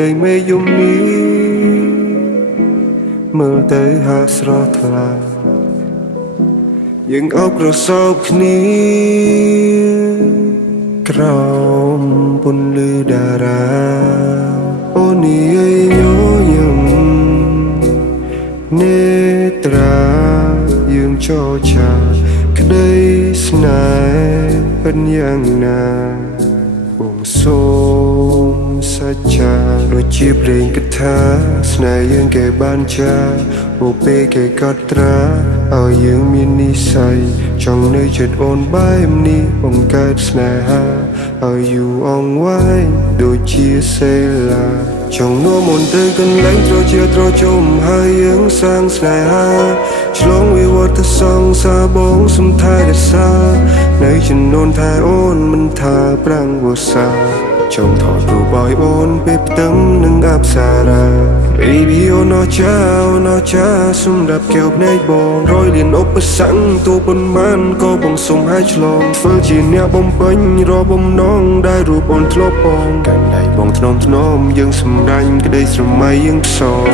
តែមេយំនេះមើលទៅហាក់ស្រស់ថ្លាយើងអោបក្រសោបគ្នាក្រោមពន្លឺតារាអូននេះញញឹមនេត្រាយើងចរចាក្តីស្នេហ៍เป็นយ៉ាងណាបងសូមសច្ចាដូចជាព្រេងកថាស្នេហ៍យើងគេបានចាអូពេលគេកត់ត្រាឲ្យយើងមាននិស្ស័យចង់នៅចិត្តអូនបែបនេះបង្កើតស្នេហាឲ្យយូរអង្វែងដូចជាសេឡាចង់នាំអូនទៅកន្លែងត្រជាត្រជុំហើយយើងសាងស្នេហាឆ្លងវិវត្តសង្សារបងសំថែរក្សានៅចំនួនថែអូនមិនថាប្រាំងវស្សាចង់ថតរូបឲ្យអូនពេលផ្ទឹមនឹងអប្សរា Baby អូនអចាសម្រាប់កែវភ្នែកបងរយលានឧបសគ្គទូប៉ុន្មានក៏បងសុំឲ្យឆ្លងធ្វើជាអ្នកបំពេញរកបំណងដែលរូបអូនធ្លាប់បងកាន់ដៃបងថ្នមយើងសម្រាញ់ក្តីស្រមៃយើងផ្សង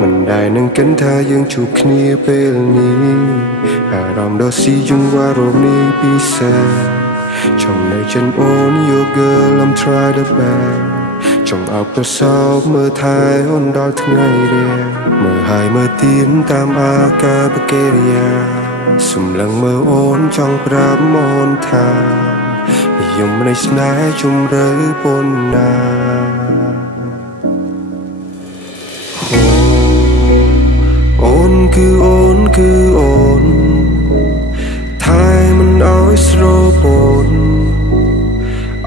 មិនដែលនឹងគិតថាយើងជួបគ្នាពេលនេះអារម្មណ៍ដ៏ស៊ីជង្វាររនេះពិសេសចង់នៅចិនអូន Your girl I'm try the best ចង់អោបប្រសោបមើលថែអូនដល់ថ្ងៃរាមើលហើយមើលទៀនតាមអាការបកិរិយាសម្លឹងមើលអូនចង់ប្រាប់អូនថានិយមនៃស្នេហ៍ជំរឿប៉ុណ្ណាអូនគឺអូនថែមិនឲ្យស្រពោន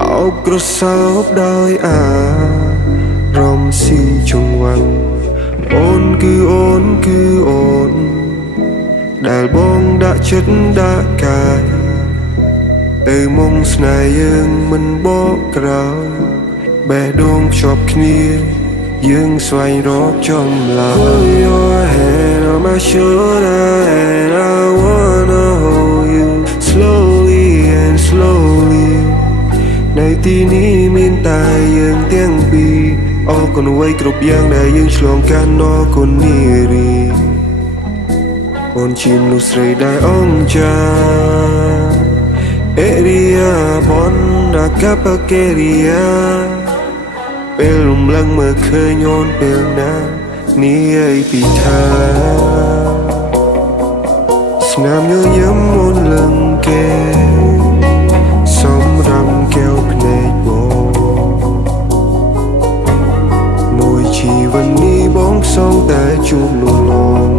អោបក្រសោបដោយអារម្មណ៍ស៊ីជង្វាំងអូនគឺអូនដែលបងដាក់ចិត្តដាក់កាយទៅមុងស្នេហ៍យើងមិនបកក្រោយបេះដូងភ្ជាប់គ្នាយើងស្វែងរកចម្លើយ Put your hand on my shoulder and I wanna hold you slowly and slowly នៅទីនេះមានតែយើងទាំងពីរអរគុណអ្វីគ្រប់យ៉ាងដែលយើងឆ្លងកាត់អរគុណនារីអូនជាមនុស្សស្រីដែលអង្ចាអេរីយ៉ាបនអាកាបកេរីយ៉ាពេលរំលឹងមើលឃើញអូនពេលណានេះឯពីថាស្នាមញញឹមអូនលឹងគេសម្រាប់កែវភ្នែកបងមួយជីវិតនេះបងសងតែជួបលំលង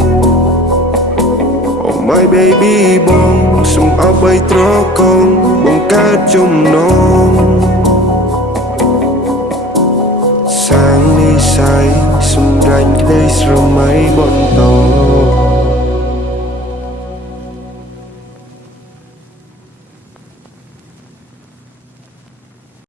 Oh my baby បងសូមអបិយត្រកងបង្កើតចំណងសាងនិស្ស័យសម្រាញ់ក្តីស្រមៃបន្ត